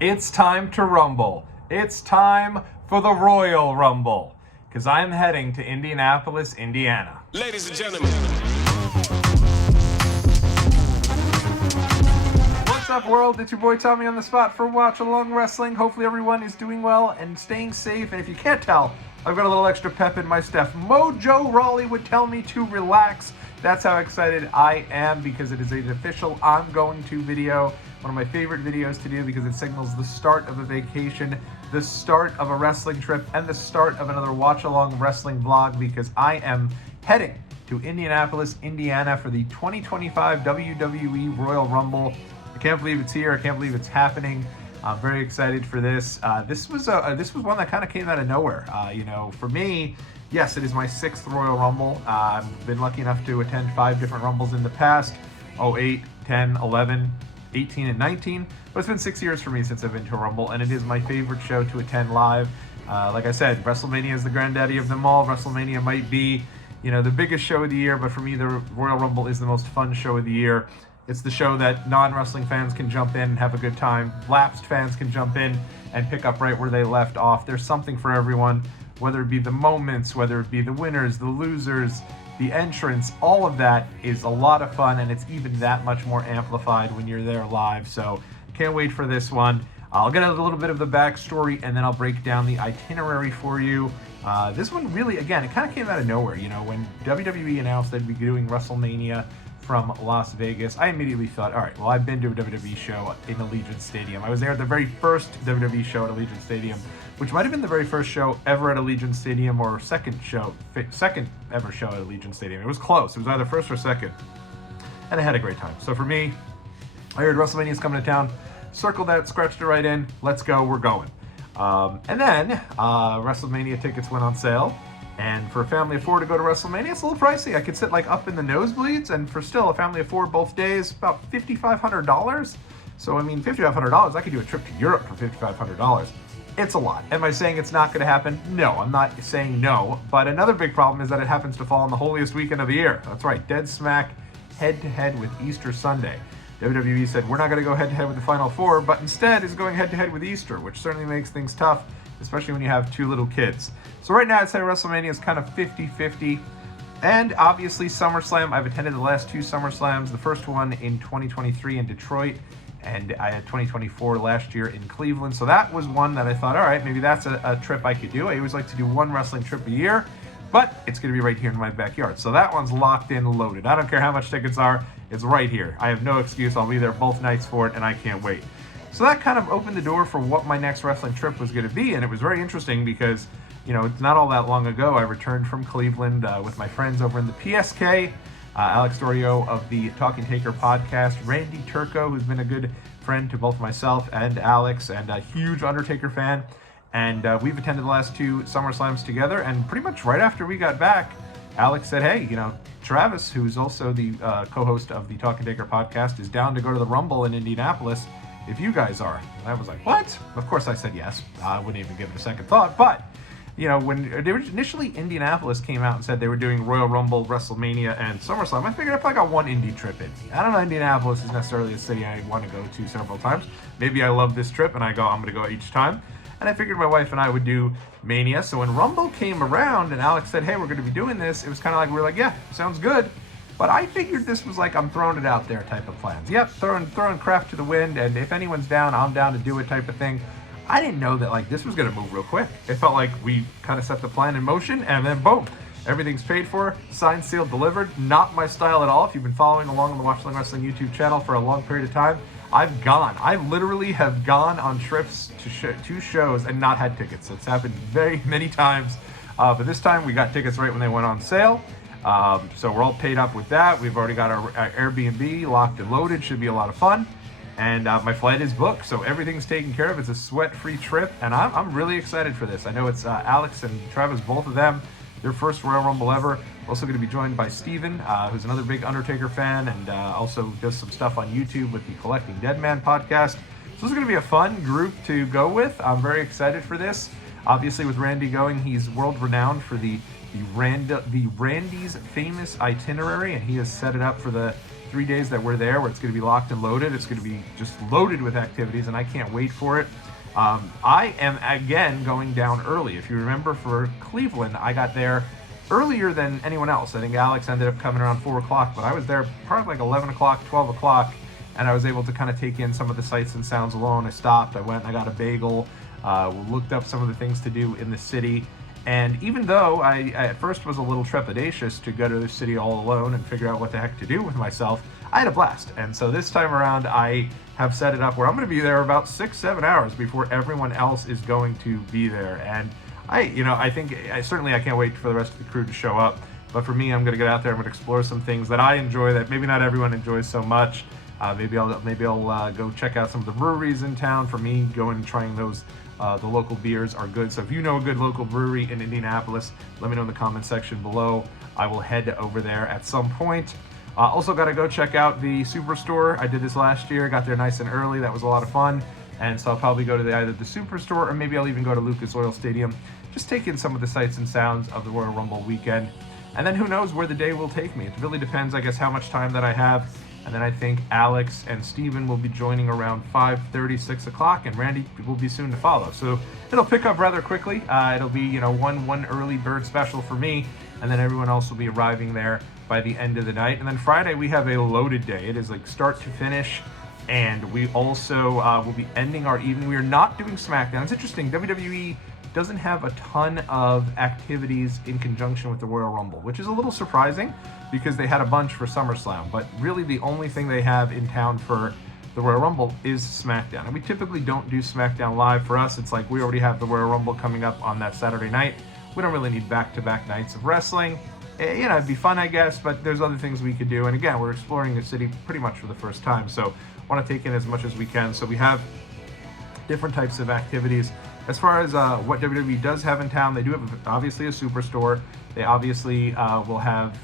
It's time to rumble. It's time for the Royal Rumble, because I'm heading to Indianapolis, Indiana. Ladies and gentlemen. What's up, world? It's your boy Tommy on the spot for Watch Along Wrestling. Hopefully everyone is doing well and staying safe. And if you can't tell, I've got a little extra pep in my step. Mojo Rawley would tell me to relax. That's how excited I am, because it is an official I'm going to video. One of my favorite videos to do because it signals the start of a vacation, the start of a wrestling trip, and the start of another Watch Along Wrestling vlog, because I am heading to Indianapolis, Indiana for the 2025 WWE Royal Rumble. I can't believe it's here. I can't believe it's happening. I'm very excited for this. This was one that kind of came out of nowhere. For me, yes, it is my 6th Royal Rumble. I've been lucky enough to attend 5 different Rumbles in the past: 08, 10, 11, 18, and 19. But it's been 6 years for me since I've been to a Rumble, and it is my favorite show to attend live. Like I said, WrestleMania is the granddaddy of them all. WrestleMania might be, the biggest show of the year, but for me, the Royal Rumble is the most fun show of the year. It's the show that non-wrestling fans can jump in and have a good time. Lapsed fans can jump in and pick up right where they left off. There's something for everyone, whether it be the moments, whether it be the winners, the losers, the entrance. All of that is a lot of fun, and it's even that much more amplified when you're there live. So can't wait for this one. I'll get a little bit of the backstory, and then I'll break down the itinerary for you. This one really, again, it kind of came out of nowhere. When WWE announced they'd be doing WrestleMania from Las Vegas, I immediately thought, all right, well, I've been to a WWE show in Allegiant Stadium. I was there at the very first WWE show at Allegiant Stadium, which might have been the very first show ever at Allegiant Stadium, or second ever show at Allegiant Stadium. It was close. It was either first or second. And I had a great time. So for me, I heard WrestleMania's coming to town. Circled that, scratched it right in. Let's go, we're going. And then WrestleMania tickets went on sale. And for a family of 4 to go to WrestleMania, it's a little pricey. I could sit up in the nosebleeds, and for still a family of 4 both days, about $5,500. So $5,500, I could do a trip to Europe for $5,500. It's a lot. Am I saying it's not going to happen? No, I'm not saying no. But another big problem is that it happens to fall on the holiest weekend of the year. That's right, dead smack, head-to-head with Easter Sunday. WWE said, we're not going to go head-to-head with the Final Four, but instead is going head-to-head with Easter, which certainly makes things tough, especially when you have 2 little kids. So right now, I'd say WrestleMania is kind of 50-50. And obviously, SummerSlam. I've attended the last 2 SummerSlams. The first one in 2023 in Detroit, and I had 2024 last year in Cleveland. So that was one that I thought, all right, maybe that's a trip I could do. I always like to do one wrestling trip a year, but it's going to be right here in my backyard. So that one's locked in, loaded. I don't care how much tickets are. It's right here. I have no excuse. I'll be there both nights for it, and I can't wait. So that kind of opened the door for what my next wrestling trip was going to be, and it was very interesting because, it's not all that long ago I returned from Cleveland with my friends over in the PSK, Alex Dorio of the Talking Taker podcast, Randy Turco, who's been a good friend to both myself and Alex, and a huge Undertaker fan. And we've attended the last 2 SummerSlams together, and pretty much right after we got back, Alex said, hey, Travis, who's also the co-host of the Talking Taker podcast, is down to go to the Rumble in Indianapolis if you guys are. And I was like, what? Of course I said yes. I wouldn't even give it a second thought. But, when initially Indianapolis came out and said they were doing Royal Rumble, WrestleMania, and SummerSlam, I figured I probably got one Indy trip in. I don't know, Indianapolis is necessarily a city I want to go to several times. Maybe I love this trip and I'm going to go each time. And I figured my wife and I would do Mania. So when Rumble came around and Alex said, hey, we're going to be doing this, it was kind of like, we were like, yeah, sounds good. But I figured this was like, I'm throwing it out there type of plans. Yep, throwing craft to the wind, and if anyone's down, I'm down to do it type of thing. I didn't know that this was going to move real quick. It felt like we kind of set the plan in motion, and then boom, everything's paid for, signed, sealed, delivered. Not my style at all. If you've been following along on the Watch Along Wrestling YouTube channel for a long period of time, I literally have gone on trips to shows and not had tickets. It's happened very many times, but this time we got tickets right when they went on sale. So we're all paid up with that. We've already got our Airbnb locked and loaded. Should be a lot of fun. And my flight is booked, so everything's taken care of. It's a sweat-free trip, and I'm really excited for this. I know it's Alex and Travis, both of them, their first Royal Rumble ever. We're also going to be joined by Steven, who's another big Undertaker fan, and also does some stuff on YouTube with the Collecting Dead Man podcast. So this is going to be a fun group to go with. I'm very excited for this. Obviously, with Randy going, he's world-renowned for the Randy's famous itinerary, and he has set it up for the 3 days that we're there, where it's going to be locked and loaded. It's going to be just loaded with activities, and I can't wait for it. I am, again, going down early. If you remember, for Cleveland, I got there earlier than anyone else. I think Alex ended up coming around 4 o'clock, but I was there probably like 11 o'clock, 12 o'clock, and I was able to kind of take in some of the sights and sounds alone. I stopped, I went, and I got a bagel, looked up some of the things to do in the city. And even though I at first was a little trepidatious to go to the city all alone and figure out what the heck to do with myself, I had a blast. And so this time around, I have set it up where I'm going to be there about 6-7 hours before everyone else is going to be there. And I think certainly I can't wait for the rest of the crew to show up. But for me, I'm going to get out there. I'm going to explore some things that I enjoy that maybe not everyone enjoys so much. Maybe I'll go check out some of the breweries in town. For me, going and trying those. The local beers are good. So if you know a good local brewery in Indianapolis, let me know in the comment section below. I will head over there at some point. Also got to go check out the Superstore. I did this last year, got there nice and early. That was a lot of fun. And so I'll probably go to either the Superstore, or maybe I'll even go to Lucas Oil Stadium. Just take in some of the sights and sounds of the Royal Rumble weekend. And then who knows where the day will take me. It really depends, I guess, how much time that I have. And then I think Alex and Steven will be joining around 5:30, 6 o'clock, and Randy will be soon to follow. So it'll pick up rather quickly. It'll be, one early bird special for me, and then everyone else will be arriving there by the end of the night. And then Friday, we have a loaded day. It is like start to finish, and we also will be ending our evening. We are not doing SmackDown. It's interesting, WWE doesn't have a ton of activities in conjunction with the Royal Rumble, which is a little surprising because they had a bunch for SummerSlam, but really the only thing they have in town for the Royal Rumble is SmackDown. And we typically don't do SmackDown live. For us, it's like we already have the Royal Rumble coming up on that Saturday night. We don't really need back-to-back nights of wrestling. It'd be fun, I guess, but there's other things we could do. And again, we're exploring the city pretty much for the first time, so I want to take in as much as we can. So we have different types of activities. As far as what WWE does have in town, they do have obviously a Superstore. They obviously will have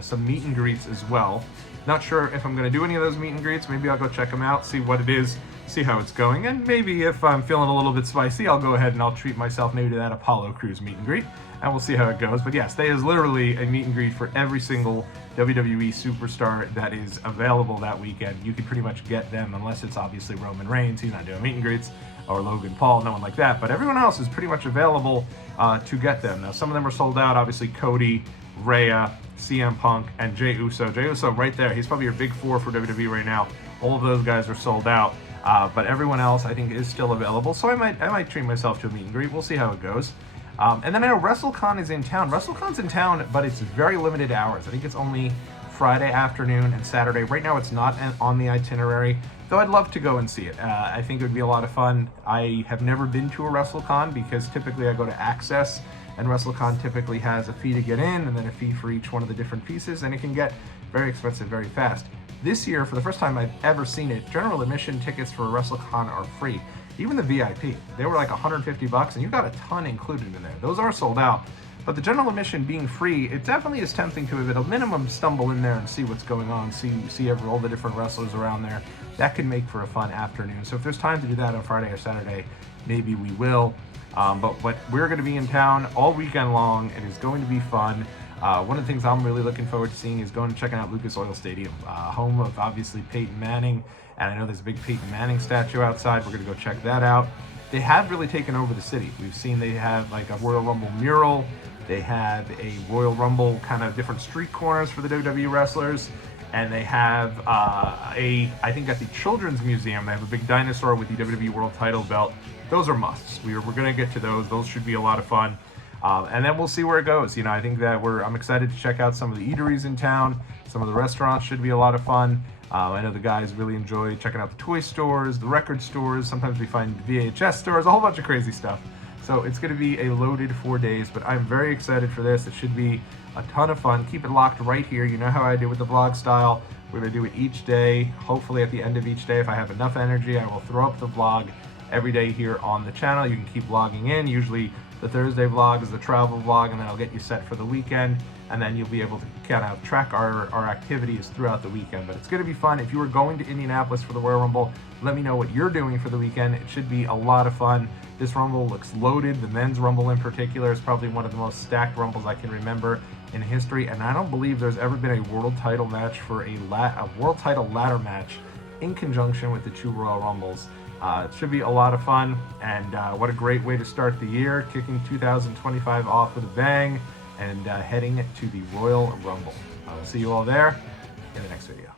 some meet and greets as well. Not sure if I'm going to do any of those meet and greets. Maybe I'll go check them out, see what it is, see how it's going. And maybe if I'm feeling a little bit spicy, I'll go ahead and I'll treat myself maybe to that Apollo Crews meet and greet. And we'll see how it goes. But yes, there is literally a meet and greet for every single WWE superstar that is available that weekend. You can pretty much get them, unless it's obviously Roman Reigns. He's not doing meet and greets. Or Logan Paul, no one like that. But everyone else is pretty much available to get them. Now, some of them are sold out. Obviously, Cody, Rhea, CM Punk, and Jey Uso. Jey Uso right there. He's probably your big four for WWE right now. All of those guys are sold out. But everyone else, I think, is still available. So I might treat myself to a meet and greet. We'll see how it goes. And then I know WrestleCon is in town. WrestleCon's in town, but it's very limited hours. I think it's only Friday afternoon and Saturday. Right now, it's not on the itinerary. Though I'd love to go and see it. I think it would be a lot of fun. I have never been to a WrestleCon because typically I go to Access, and WrestleCon typically has a fee to get in and then a fee for each one of the different pieces, and it can get very expensive very fast. This year, for the first time I've ever seen it, general admission tickets for WrestleCon are free. Even the VIP, they were like $150, and you got a ton included in there. Those are sold out. But the general admission being free, it definitely is tempting to, at a minimum, stumble in there and see what's going on, see all the different wrestlers around there. That can make for a fun afternoon. So if there's time to do that on Friday or Saturday, maybe we will. But we're going to be in town all weekend long. It is going to be fun. One of the things I'm really looking forward to seeing is going and checking out Lucas Oil Stadium, home of obviously Peyton Manning. And I know there's a big Peyton Manning statue outside. We're going to go check that out. They have really taken over the city. We've seen they have like a Royal Rumble mural. They have a Royal Rumble kind of different street corners for the WWE wrestlers. And they have I think at the Children's Museum, they have a big dinosaur with the WWE World Title belt. Those are musts. We're going to get to those. Those should be a lot of fun. And then we'll see where it goes. I think that I'm excited to check out some of the eateries in town. Some of the restaurants should be a lot of fun. I know the guys really enjoy checking out the toy stores, the record stores. Sometimes we find VHS stores, a whole bunch of crazy stuff. So it's going to be a loaded 4 days, but I'm very excited for this. It should be a ton of fun. Keep it locked right here. You know how I do with the vlog style. We're going to do it each day. Hopefully at the end of each day, if I have enough energy, I will throw up the vlog every day here on the channel. You can keep logging in. Usually the Thursday vlog is the travel vlog, and then I'll get you set for the weekend, and then you'll be able to kind of track our activities throughout the weekend. But it's going to be fun. If you are going to Indianapolis for the Royal Rumble, let me know what you're doing for the weekend. It should be a lot of fun. This Rumble looks loaded. The men's Rumble in particular is probably one of the most stacked Rumbles I can remember in history, and I don't believe there's ever been a world title match for a world title ladder match in conjunction with the 2 Royal Rumbles. It should be a lot of fun, and what a great way to start the year, kicking 2025 off with a bang and heading to the Royal Rumble. I will see you all there in the next video.